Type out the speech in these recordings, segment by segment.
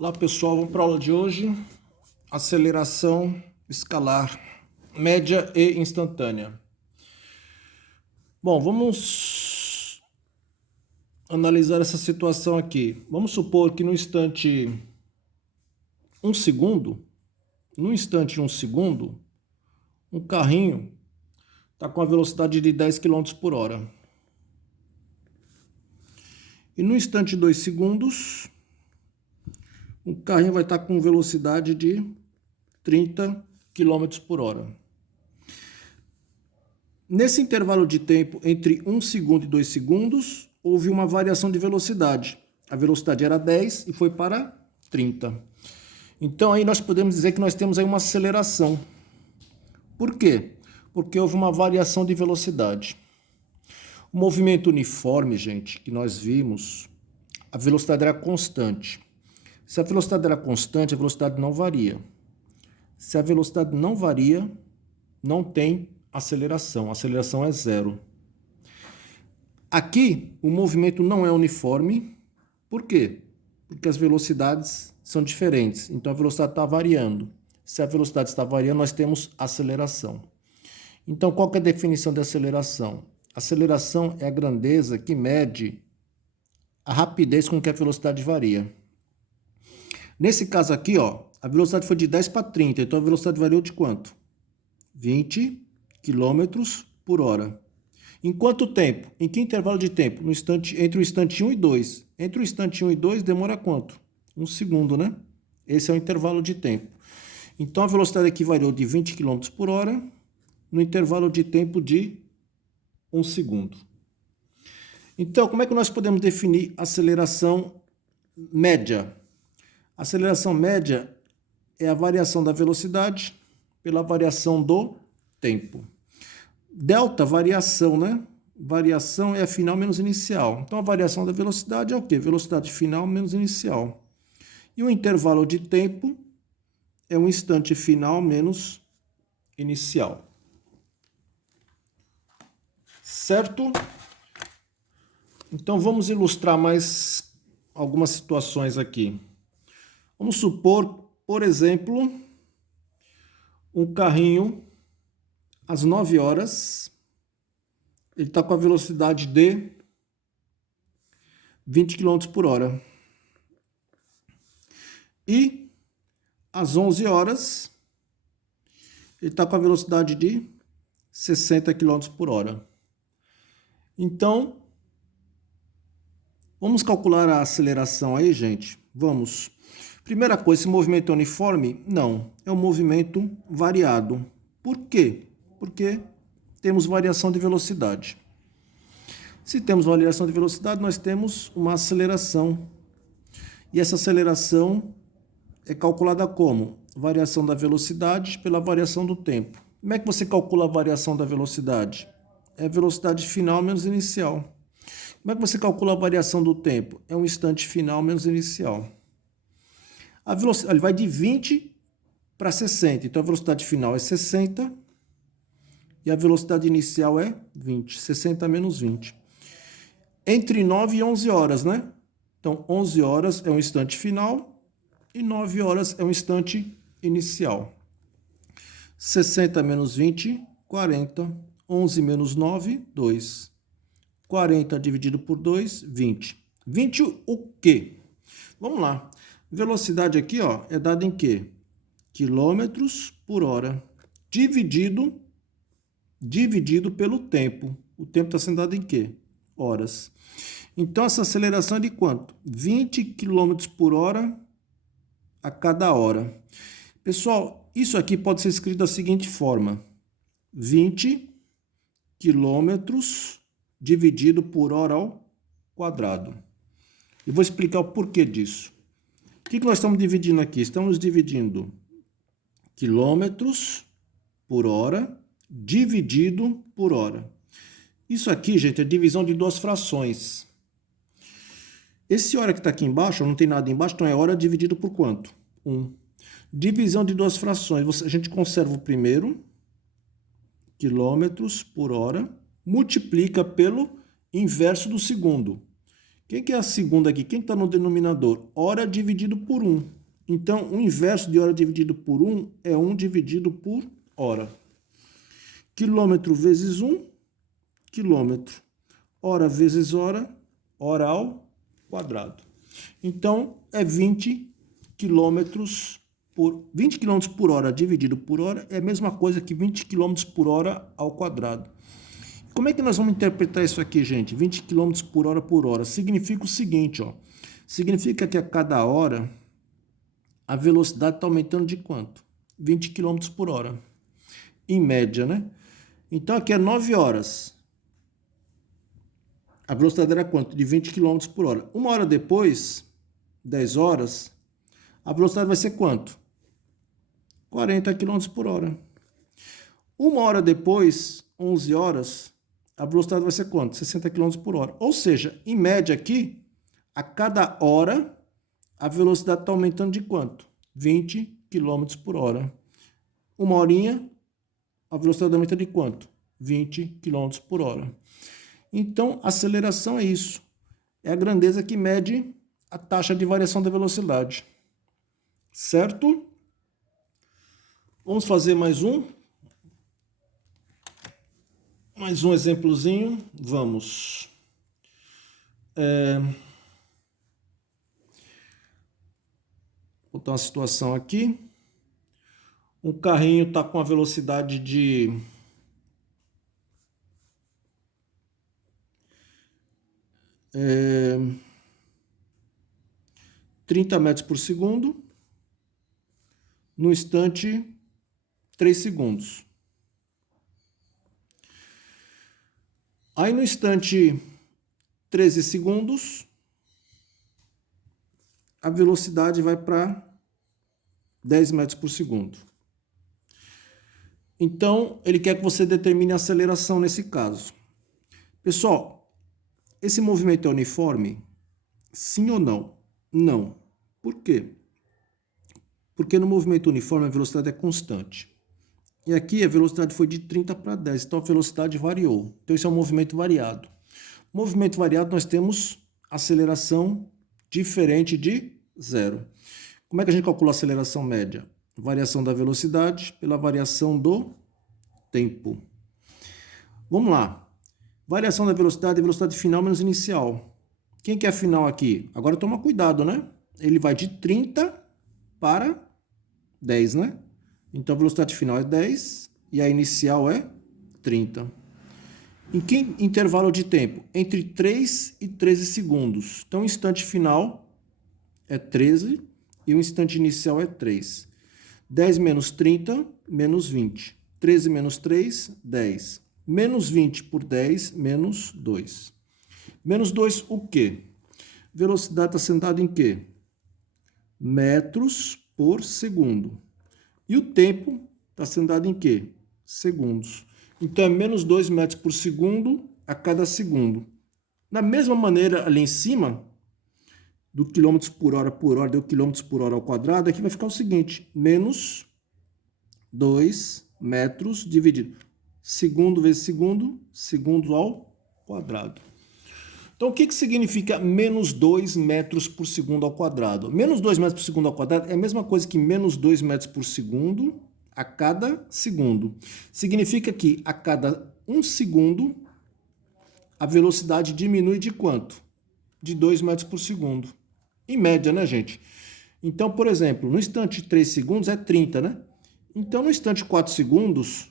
Olá pessoal, vamos para a aula de hoje, aceleração escalar, média e instantânea. Bom, vamos analisar essa situação aqui. Vamos supor que no instante 1 segundo, um carrinho está com a velocidade de 10 km por hora. E no instante 2 segundos, o carrinho vai estar com velocidade de 30 km por hora. Nesse intervalo de tempo entre 1 segundo e 2 segundos, houve uma variação de velocidade. A velocidade era 10 e foi para 30. Então aí nós podemos dizer que nós temos aí uma aceleração. Por quê? Porque houve uma variação de velocidade. O movimento uniforme, gente, que nós vimos, a velocidade era constante. Se a velocidade era constante, a velocidade não varia. Se a velocidade não varia, não tem aceleração. A aceleração é zero. Aqui, o movimento não é uniforme. Por quê? Porque as velocidades são diferentes. Então, a velocidade está variando. Se a velocidade está variando, nós temos aceleração. Então, qual que é a definição de aceleração? Aceleração é a grandeza que mede a rapidez com que a velocidade varia. Nesse caso aqui, ó, a velocidade foi de 10 para 30, então a velocidade variou de quanto? 20 km por hora. Em quanto tempo? Em que intervalo de tempo? Entre o instante 1 e 2. Entre o instante 1 e 2 demora quanto? 1 segundo, né? Esse é o intervalo de tempo. Então a velocidade aqui variou de 20 km por hora no intervalo de tempo de 1 segundo. Então, como é que nós podemos definir aceleração média? A aceleração média é a variação da velocidade pela variação do tempo. Delta, variação, né? Variação é a final menos inicial. Então, a variação da velocidade é o quê? Velocidade final menos inicial. E o intervalo de tempo é um instante final menos inicial. Certo? Então, vamos ilustrar mais algumas situações aqui. Vamos supor, por exemplo, um carrinho às 9 horas, ele está com a velocidade de 20 km por hora. E às 11 horas, ele está com a velocidade de 60 km por hora. Então, vamos calcular a aceleração aí, gente? Vamos. Primeira coisa, esse movimento é uniforme? Não, é um movimento variado. Por quê? Porque temos variação de velocidade. Se temos variação de velocidade, nós temos uma aceleração. E essa aceleração é calculada como? Variação da velocidade pela variação do tempo. Como é que você calcula a variação da velocidade? É a velocidade final menos inicial. Como é que você calcula a variação do tempo? É um instante final menos inicial. A velocidade, ele vai de 20 para 60, então a velocidade final é 60 e a velocidade inicial é 20, 60 menos 20. Entre 9 e 11 horas, né? Então, 11 horas é um instante final e 9 horas é um instante inicial. 60 menos 20, 40. 11 menos 9, 2. 40 dividido por 2, 20. 20 o quê? Vamos lá. Velocidade aqui, ó, é dada em quê? Quilômetros por hora. Dividido pelo tempo. O tempo está sendo dado em quê? Horas. Então, essa aceleração é de quanto? 20 km por hora a cada hora. Pessoal, isso aqui pode ser escrito da seguinte forma. 20 quilômetros dividido por hora ao quadrado. Eu vou explicar o porquê disso. O que nós estamos dividindo aqui? Estamos dividindo quilômetros por hora dividido por hora. Isso aqui, gente, é divisão de duas frações. Esse hora que está aqui embaixo, não tem nada embaixo, então é hora dividido por quanto? 1. Divisão de duas frações. A gente conserva o primeiro, quilômetros por hora, multiplica pelo inverso do segundo. Quem que é a segunda aqui? Quem está no denominador? Hora dividido por 1. Então, o inverso de hora dividido por 1 é 1 dividido por hora. Quilômetro vezes 1, quilômetro. Hora vezes hora, hora ao quadrado. Então, é 20 quilômetros por 20 km por hora dividido por hora é a mesma coisa que 20 km por hora ao quadrado. Como é que nós vamos interpretar isso aqui, gente? 20 km por hora significa o seguinte, ó. Significa que a cada hora a velocidade está aumentando de quanto? 20 km por hora. Em média, né? Então aqui é 9 horas. A velocidade era quanto? De 20 km por hora. Uma hora depois, 10 horas, a velocidade vai ser quanto? 40 km por hora. Uma hora depois, 11 horas, a velocidade vai ser quanto? 60 km por hora. Ou seja, em média aqui, a cada hora, a velocidade está aumentando de quanto? 20 km por hora. Uma horinha, a velocidade aumenta de quanto? 20 km por hora. Então, aceleração é isso. É a grandeza que mede a taxa de variação da velocidade. Certo? Vamos fazer mais um exemplozinho. Vamos. Vou botar uma situação aqui. Um carrinho está com a velocidade de 30 metros por segundo, no instante 3 segundos. Aí no instante 13 segundos, a velocidade vai para 10 metros por segundo. Então, ele quer que você determine a aceleração nesse caso. Pessoal, esse movimento é uniforme? Sim ou não? Não. Por quê? Porque no movimento uniforme a velocidade é constante. E aqui a velocidade foi de 30 para 10, então a velocidade variou. Então isso é um movimento variado. Movimento variado nós temos aceleração diferente de zero. Como é que a gente calcula a aceleração média? Variação da velocidade pela variação do tempo. Vamos lá. Variação da velocidade é velocidade final menos inicial. Quem que é final aqui? Agora toma cuidado, né? Ele vai de 30 para 10, né? Então a velocidade final é 10 e a inicial é 30. Em que intervalo de tempo? Entre 3 e 13 segundos. Então o instante final é 13 e o instante inicial é 3. 10 menos 30, menos 20. 13 menos 3, 10. Menos 20 por 10, menos 2. Menos 2 o quê? Velocidade está sendo dada em quê? Metros por segundo. E o tempo está sendo dado em quê? Segundos. Então é menos 2 metros por segundo a cada segundo. Da mesma maneira, ali em cima, do quilômetros por hora deu quilômetros por hora ao quadrado, aqui vai ficar o seguinte, menos 2 metros dividido. Segundo vezes segundo, segundo ao quadrado. Então, o que significa menos 2 metros por segundo ao quadrado? Menos 2 metros por segundo ao quadrado é a mesma coisa que menos 2 metros por segundo a cada segundo. Significa que a cada 1 segundo, a velocidade diminui de quanto? De 2 metros por segundo. Em média, né, gente? Então, por exemplo, no instante 3 segundos é 30, né? Então, no instante 4 segundos,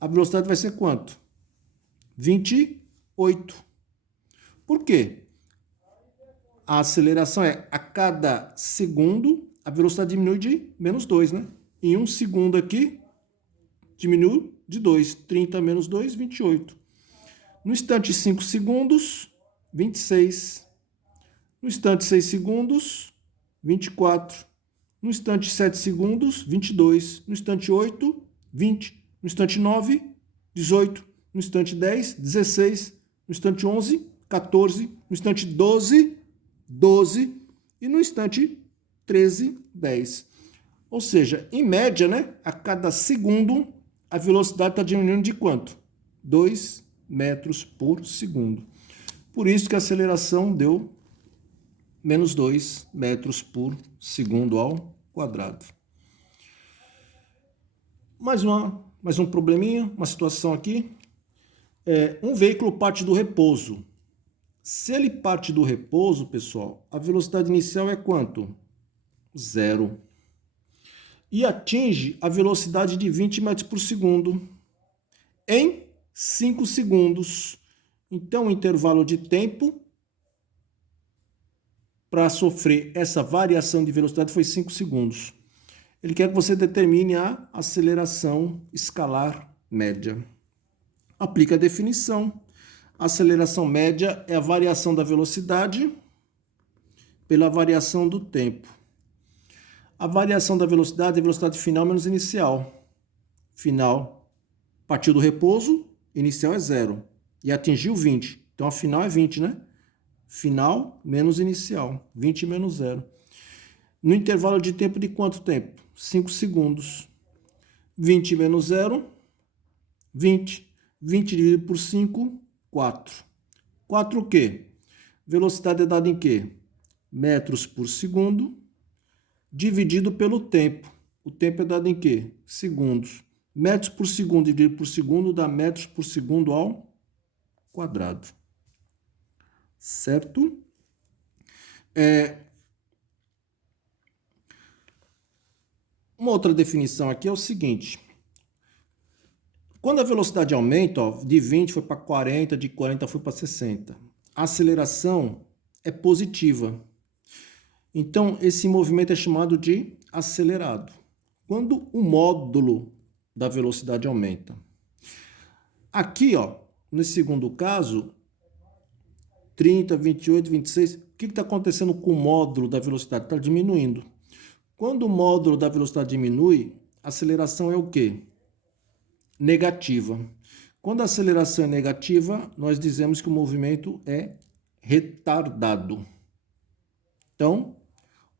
a velocidade vai ser quanto? 28. Por quê? A aceleração é a cada segundo, a velocidade diminui de menos 2, né? Em 1 segundo aqui, diminui de 2. 30 menos 2, 28. No instante 5 segundos, 26. No instante 6 segundos, 24. No instante 7 segundos, 22. No instante 8, 20. No instante 9, 18. No instante 10, 16. No instante 11, 14. No instante 12, 12. E no instante 13, 10. Ou seja, em média, né, a cada segundo, a velocidade está diminuindo de quanto? 2 metros por segundo. Por isso que a aceleração deu menos 2 metros por segundo ao quadrado. Mais um probleminha, uma situação aqui. Um veículo parte do repouso. Se ele parte do repouso, pessoal, a velocidade inicial é quanto? 0. E atinge a velocidade de 20 metros por segundo em 5 segundos. Então, o intervalo de tempo para sofrer essa variação de velocidade foi 5 segundos. Ele quer que você determine a aceleração escalar média. Aplica a definição. A aceleração média é a variação da velocidade pela variação do tempo. A variação da velocidade é a velocidade final menos inicial. Final partiu do repouso, inicial é 0. E atingiu 20. Então a final é 20, né? Final menos inicial. 20 menos 0. No intervalo de tempo de quanto tempo? 5 segundos. 20 menos 0, 20. 20 dividido por 5, 4. 4 o quê? Velocidade é dada em quê? Metros por segundo dividido pelo tempo. O tempo é dado em quê? Segundos. Metros por segundo dividido por segundo dá metros por segundo ao quadrado. Certo? Uma outra definição aqui é o seguinte. Quando a velocidade aumenta, de 20 foi para 40, de 40 foi para 60, a aceleração é positiva. Então, esse movimento é chamado de acelerado. Quando o módulo da velocidade aumenta. Aqui, nesse segundo caso, 30, 28, 26, o que está acontecendo com o módulo da velocidade? Está diminuindo. Quando o módulo da velocidade diminui, a aceleração é o quê? Negativa. Quando a aceleração é negativa, nós dizemos que o movimento é retardado. Então,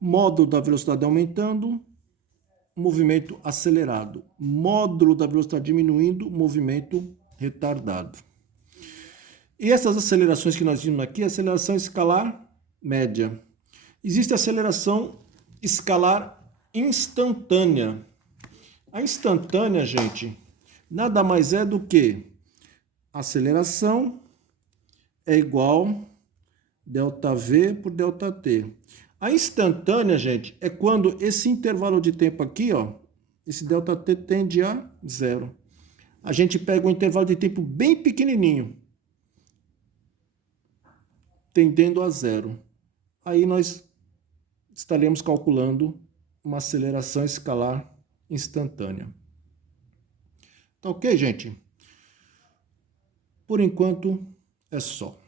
módulo da velocidade aumentando, movimento acelerado. Módulo da velocidade diminuindo, movimento retardado. E essas acelerações que nós vimos aqui, aceleração escalar média. Existe a aceleração escalar instantânea. A instantânea, gente, nada mais é do que aceleração é igual ΔV por ΔT. A instantânea, gente, é quando esse intervalo de tempo aqui, esse ΔT tende a 0. A gente pega um intervalo de tempo bem pequenininho, tendendo a 0. Aí nós estaremos calculando uma aceleração escalar instantânea. Tá ok, gente? Por enquanto é só.